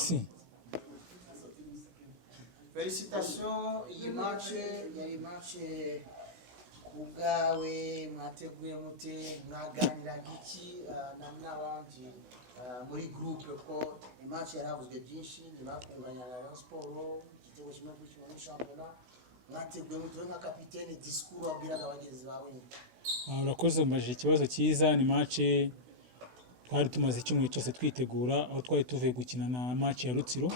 Merci. Félicitations, iyi match yari match ku bwawe mwateguye mute mwaganiraga iki n'abandi muri groupe ko match yaravuzwe byinshi ntibakunganya na Rayon Sport igitego kimwe gukina muri shampiyona mwateguye mute nka kapitene discours wabwiraga abagenzi bawe. Urakoze umajije ikibazo cyiza. Ni match twari tumaze icyumweru cyose twitegura, aho twari tuvuye gukina na match ya Rutsiro.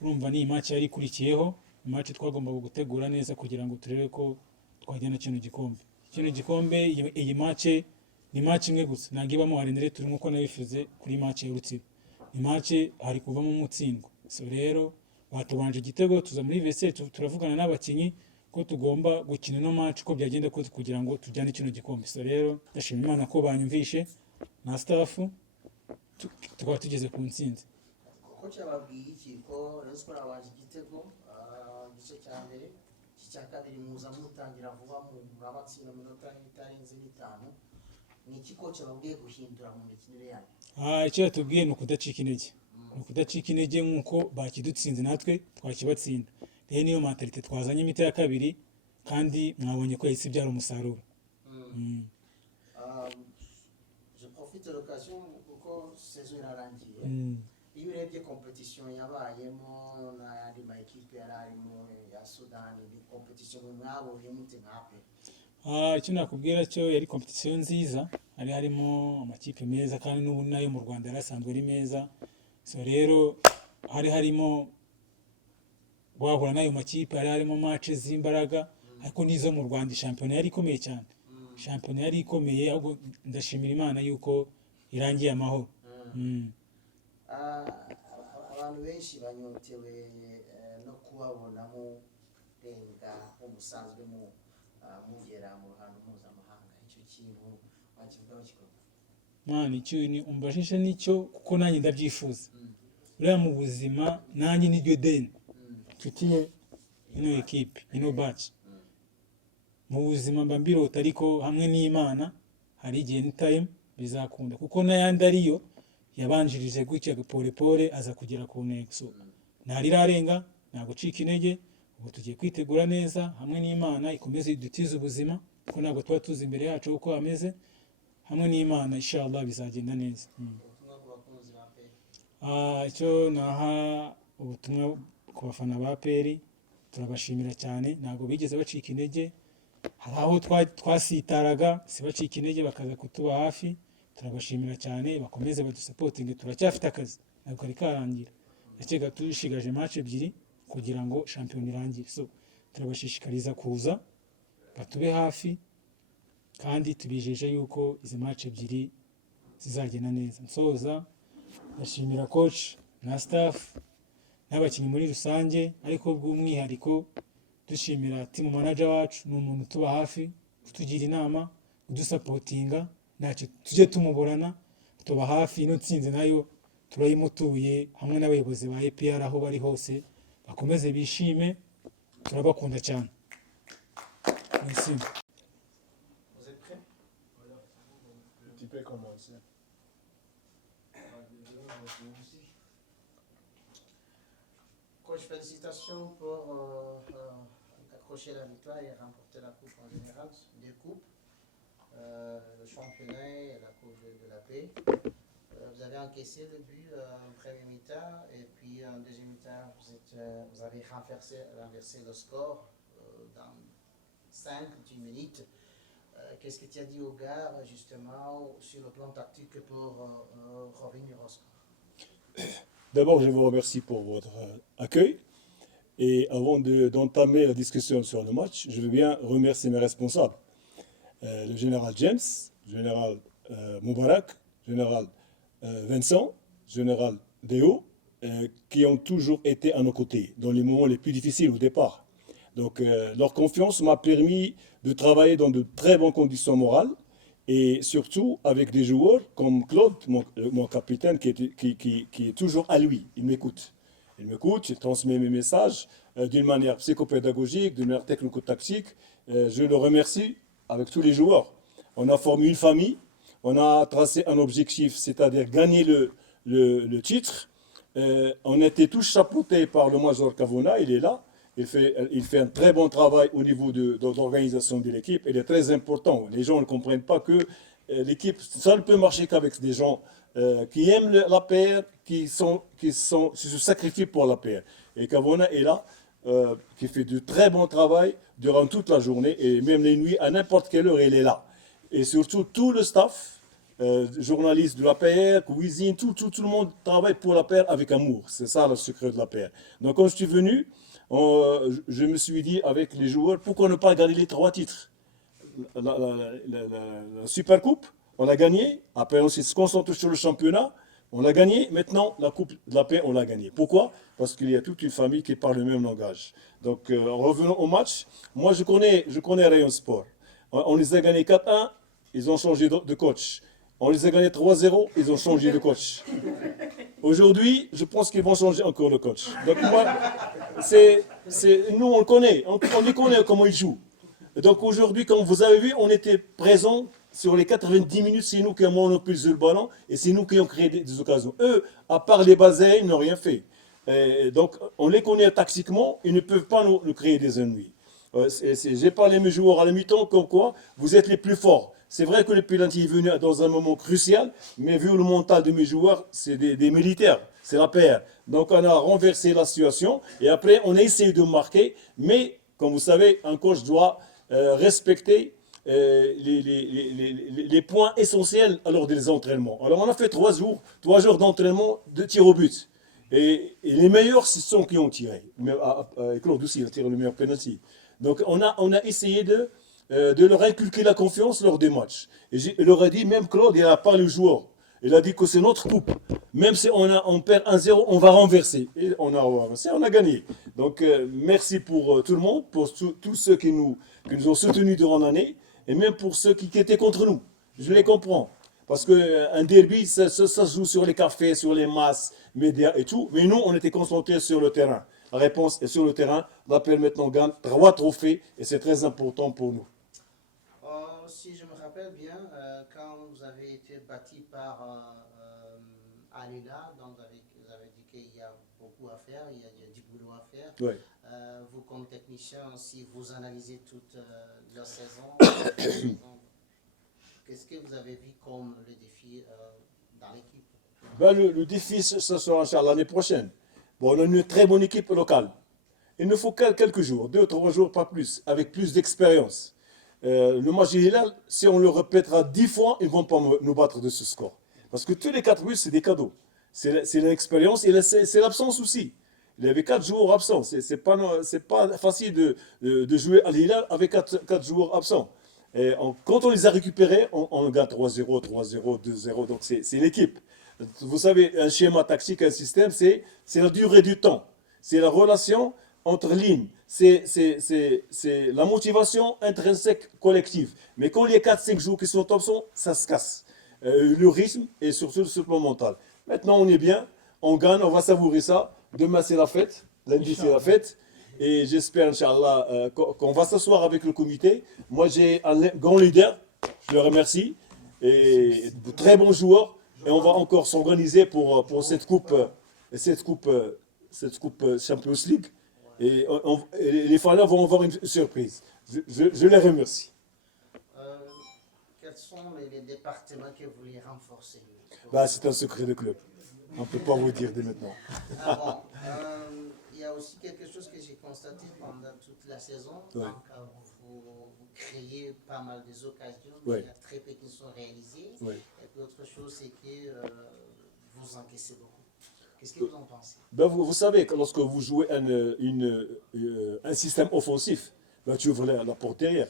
Urumva ni match yari ikurikiyeho, match twagombaga gutegura neza kugira ngo turebe ko twajyana kino gikombe. Kino gikombe iyi match ni match imwe gusa, nagibamo harendere turi nkuko nabifuze kuri match ya Rutsiro. Ni match hari kuvamo umutsindwa. So rero batubanje igitego tuza muri VC turavugana n'abakinyi ko tugomba gukina no match ko byagenda ko kugira ngo tujyane kino gikombe. So rero ndashima Imana ko banyumvishe na staff tukaba tugeze ku ntsinzi. Ko cyababwiye iki ko Rayon Sport abanje igitego gice cya mbere cya kabiri muza mutangira vuba mu abatsinda minota itarenze bitanu. Ni iki ko cyababwiye guhindura mu mikinire yanyu? Icyo yatubwiye ni ukudacika intege. Ni ukudacika intege nk'uko bakidutsinze natwe twakibatsinda. Rero niyo mentalite twazanye imiti ya kabiri kandi mwabonye ko yahise ibyara umusaruro. Je profite de l'occasion kuko saison irarangiye. Iyo urebye competition yabayemo n'ayandi ma equipe yararimo ya Sudan, ni competition mwabonye mute nkape? Icyo nakubwira cyo yari competition nziza, hari harimo amakipe meza kandi n'ubu nayo mu Rwanda yarasanzwe ari meza. So rero hari harimo wahura nayo makipe, hari harimo match z'imbaraga, ariko nizo mu Rwanda shampiyona yari ikomeye cyane. Shampiyona yari ikomeye, ahubwo ndashimira Imana yuko irangiye amahoro. Abantu benshi banyotewe no kubabonamo renga umusanzwe mugera mu ruhando mpuzamahanga. Icyo kintu wakivugaho kikomeye? Mani icyo ni umbajije nicyo kuko nanjye ndabyifuza. Uriya mu buzima nanjye niryo deni mfitiye ino equipe, ino batch. Mu buzima mba mbirota, ariko hamwe n'Imana hari igihe ni time bizakunda, kuko n'ayandi ariyo yabanjirije gutya pole pole aza kugera ku ntego. So ntarirarenga, nta gucika intege, ubu tugiye kwitegura neza hamwe n'Imana ikomeze idutize ubuzima, kuko ntabwo tuba tuzi imbere yacu uko ameze. Hamwe n'Imana inshallah bizagenda neza. Icyo naha ubutumwa ku bafana ba APR, turabashimira cyane, ntabwo bigeze bacika intege. Hari aho twasitaraga si bacika intege, bakaza kutuba hafi. Turabashimira cyane, bakomeze badusupport. Turacyafite akazi, ntabwo kari karangira. Ndakeka tushigaje match ebyiri kugira ngo shampiyona irangire. So turabashishikariza kuza batube hafi, kandi tubijeje yuko izi match ebyiri zizagenda neza. Nsoza ndashimira coach na staff n'abakinnyi muri rusange, ariko bw'umwihariko dushimira team manager wacu. Ni umuntu tuba hafi, utugira inama, udusupportinga, ntacyo tujye tumuburana, tuba hafi. Ino ntsinzi nayo turayimutuye hamwe n'abayobozi ba APR aho bari hose, bakomeze bishime, turabakunda cyane. Merci. Vous êtes prêts? Tu peux commencer. Coach, félicitations pour accrocher la victoire et remporter la coupe en général, des coupes, le championnat et la coupe de la paix. Vous avez encaissé le but en premier mi-temps, et puis en deuxième mi-temps, vous avez renversé le score dans 5-10 minutes. Qu'est-ce que tu as dit aux gars justement sur le plan tactique pour revenir au score? D'abord, je vous remercie pour votre accueil. Et avant d'entamer la discussion sur le match, je veux bien remercier mes responsables. Le général James, le général Moubarak, le général Vincent, le général Déo, qui ont toujours été à nos côtés dans les moments les plus difficiles au départ. Donc leur confiance m'a permis de travailler dans de très bonnes conditions morales, et surtout avec des joueurs comme Claude, mon capitaine, qui est toujours à lui. Il m'écoute. Il transmet mes messages d'une manière psychopédagogique, d'une manière technico-tactique. Je le remercie avec tous les joueurs. On a formé une famille, on a tracé un objectif, c'est-à-dire gagner le titre. On était tous chapeautés par le Major Cavona, il est là. Il fait un très bon travail au niveau de l'organisation de l'équipe. Il est très important. Les gens ne comprennent pas que l'équipe, ça ne peut marcher qu'avec des gens qui aiment la paire, qui se sacrifient pour la paire. Et Cavona est là, qui fait du très bon travail durant toute la journée et même les nuits, à n'importe quelle heure, il est là. Et surtout, tout le staff, journalistes de la paire, cuisine, tout le monde travaille pour la paire avec amour. C'est ça le secret de la paire. Donc quand je suis venu, je me suis dit avec les joueurs, pourquoi ne pas gagner les 3 titres? La Super Coupe, on a gagné. Après, on se concentre sur le championnat. On l'a gagné. Maintenant, la Coupe de la paix, on l'a gagné. Pourquoi? Parce qu'il y a toute une famille qui parle le même langage. Donc, revenons au match. Moi, je connais Rayon Sport. On les a gagnés 4-1. Ils ont changé de coach. On les a gagnés 3-0. Ils ont changé de coach. Aujourd'hui, je pense qu'ils vont changer encore le coach. Donc, moi, nous, on le connaît. On les connaît comment ils jouent. Donc aujourd'hui, comme vous avez vu, on était présents sur les 90 minutes. C'est nous qui avons monopolisé le ballon et c'est nous qui avons créé des occasions. Eux, à part les basins, ils n'ont rien fait. Donc on les connaît tactiquement, ils ne peuvent pas nous créer des ennuis. J'ai parlé à mes joueurs à la mi-temps comme quoi vous êtes les plus forts. C'est vrai que le penalty est venu dans un moment crucial, mais vu le mental de mes joueurs, c'est des militaires, c'est la paire. Donc on a renversé la situation et après on a essayé de marquer, mais comme vous savez, un coach doit respecter les points essentiels lors des entraînements. Alors on a fait 3 jours d'entraînement de tir au but. Et les meilleurs, ce sont qui ont tiré. Claude aussi, il a tiré le meilleur penalty. Donc on a essayé de leur inculquer la confiance lors des matchs. Et je leur ai dit, même Claude, il n'a pas le joueur. Il a dit que c'est notre coupe. Même si on perd 1-0, on va renverser. Et on a renversé, on a gagné. Donc merci pour tout le monde, pour tous ceux qui nous ont soutenus durant l'année, et même pour ceux qui étaient contre nous. Je les comprends. Parce qu'un derby, ça se joue sur les cafés, sur les masses, médias et tout. Mais nous, on était concentrés sur le terrain. La réponse est sur le terrain. L'APR maintenant gagne 3 trophées et c'est très important pour nous. Si je me rappelle bien, quand vous avez été bâti par Alila, donc vous avez dit qu'il y a beaucoup à faire, il y a du boulot à faire. Ouais. Vous, comme technicien, si vous analysez toute la saison, qu'est-ce que vous avez vu comme le défi dans l'équipe? Ben, le défi, ce sera Inch'Allah l'année prochaine. Bon, on a une très bonne équipe locale. Il nous faut quelques jours, 2-3 jours, pas plus, avec plus d'expérience. Le match de Hilal, si on le répétera 10 fois, ils ne vont pas nous battre de ce score. Parce que tous les 4 buts, c'est des cadeaux. C'est l'expérience et c'est l'absence aussi. Il y avait 4 joueurs absents. C'est pas facile de jouer à Hilal avec 4 joueurs absents. Et quand on les a récupérés, on gagne 3-0, 3-0, 2-0. Donc c'est l'équipe. Vous savez, un schéma tactique, un système, c'est la durée du temps. C'est la relation entre lignes. C'est la motivation intrinsèque collective. Mais quand il y a 4-5 jours qui sont absents, ça se casse. Le rythme et surtout le plan mental. Maintenant, on est bien, on gagne, on va savourer ça. Demain, c'est la fête. Lundi, c'est la fête. Et j'espère, Inch'Allah, qu'on va s'asseoir avec le comité. Moi, j'ai un grand leader. Je le remercie. Et de très bons joueurs. Et on va encore s'organiser pour cette coupe Champions League. Et les fans vont avoir une surprise. Je les remercie. Quels sont les départements que vous voulez renforcer? Bah, c'est un secret de club. On ne peut pas vous dire dès maintenant. Ah bon, il y a aussi quelque chose que j'ai constaté pendant toute la saison. Ouais. Donc, vous créez pas mal d'occasions, Ouais. mais il y a très peu qui sont réalisées. Ouais. Et puis autre chose, c'est que vous encaissez beaucoup. Qu'est-ce que vous en pensez? Ben, vous savez que lorsque vous jouez un système offensif, ben, tu ouvres la porte derrière.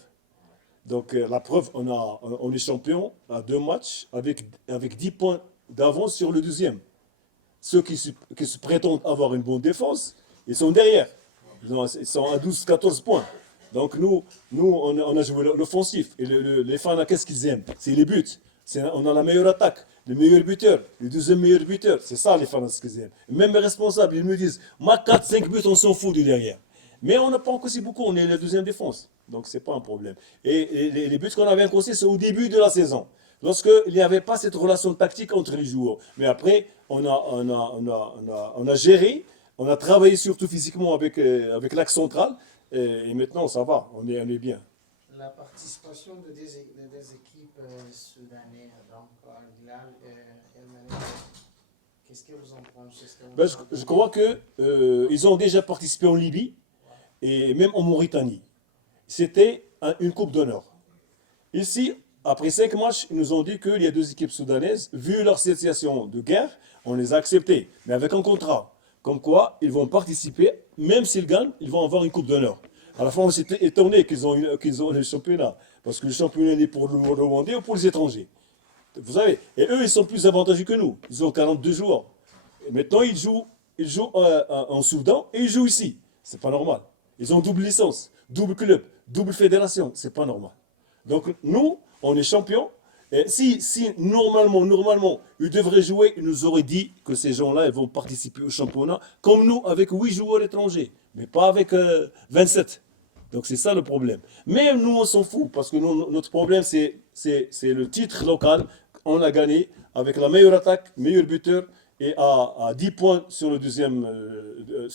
Donc la preuve, on est champion à 2 matchs avec 10 points d'avance sur le deuxième. Ceux qui se prétendent avoir une bonne défense, ils sont derrière. Ils sont à 12-14 points. Donc nous on a joué l'offensif. Et les fans, qu'est-ce qu'ils aiment? C'est les buts. On a la meilleure attaque, le meilleur buteur, le deuxième meilleur buteur. C'est ça les fans, ce qu'ils aiment. Même les responsables, ils me disent, moi 4-5 buts, on s'en fout du derrière. Mais on n'a pas encaissé beaucoup, on est la deuxième défense. Donc c'est pas un problème. Et les buts qu'on avait encaissés, c'est au début de la saison. lorsqu'il n'y avait pas cette relation tactique entre les joueurs. Mais après, on a géré, on a travaillé surtout physiquement avec l'axe central, et maintenant ça va, on est bien. La participation de des équipes soudanaises, donc Hilal et El Merreikh, qu'est-ce que vous en pensez? Ben, je crois qu'ils ont déjà participé en Libye et même en Mauritanie. C'était une coupe d'honneur. Ici, après 5 matchs, ils nous ont dit qu'il y a 2 équipes soudanaises, vu leur situation de guerre, on les a acceptées, mais avec un contrat. Comme quoi, ils vont participer, même s'ils gagnent, ils vont avoir une coupe d'honneur. À la fin, on s'était étonné qu'ils ont le championnat, parce que le championnat est pour le Rwandais ou pour les étrangers. Vous savez, et eux, ils sont plus avantageux que nous. Ils ont 42 joueurs. Et maintenant, ils jouent en Soudan et ils jouent ici. C'est pas normal. Ils ont double licence, double club, double fédération. C'est pas normal. Donc, nous, on est champions. Et si normalement, ils devraient jouer, ils nous auraient dit que ces gens-là, ils vont participer au championnat, comme nous, avec 8 joueurs étrangers, mais pas avec 27. Donc, c'est ça le problème. Mais nous, on s'en fout, parce que notre problème, c'est le titre local. On a gagné avec la meilleure attaque, meilleur buteur, et à 10 points sur le deuxième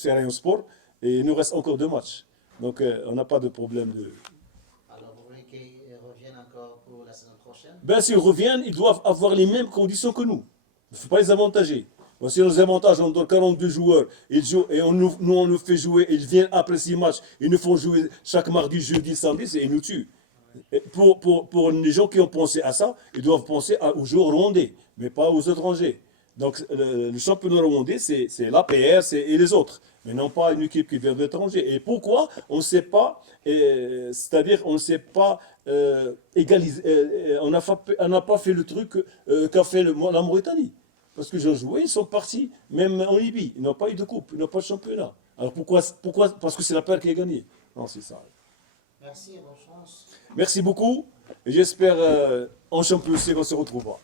Rayon Sport. Et il nous reste encore 2 matchs. Donc, on n'a pas de problème de... Alors, vous voulez qu'ils reviennent encore pour la saison prochaine? Ben, s'ils reviennent, ils doivent avoir les mêmes conditions que nous. Il ne faut pas les avantager. Bon, si on les avantage, on donne 42 joueurs, ils jouent, et nous, on nous fait jouer, ils viennent après 6 matchs, ils nous font jouer chaque mardi, jeudi, samedi, et ils nous tuent. Et pour les gens qui ont pensé à ça, ils doivent penser aux joueurs rwandais, mais pas aux étrangers. Donc le championnat rwandais, c'est l'APR et les autres, mais non pas une équipe qui vient de l'étranger. Et pourquoi? On ne sait pas, c'est-à-dire on ne sait pas égaliser, on n'a pas fait le truc qu'a fait la Mauritanie. Parce que j'ai joué, ils sont partis, même en Libye, ils n'ont pas eu de coupe, ils n'ont pas de championnat. Alors pourquoi? Parce que c'est la paire qui a gagné. Non, c'est ça. Merci et bonne chance. Merci beaucoup, et j'espère en championnat aussi qu'on se retrouvera.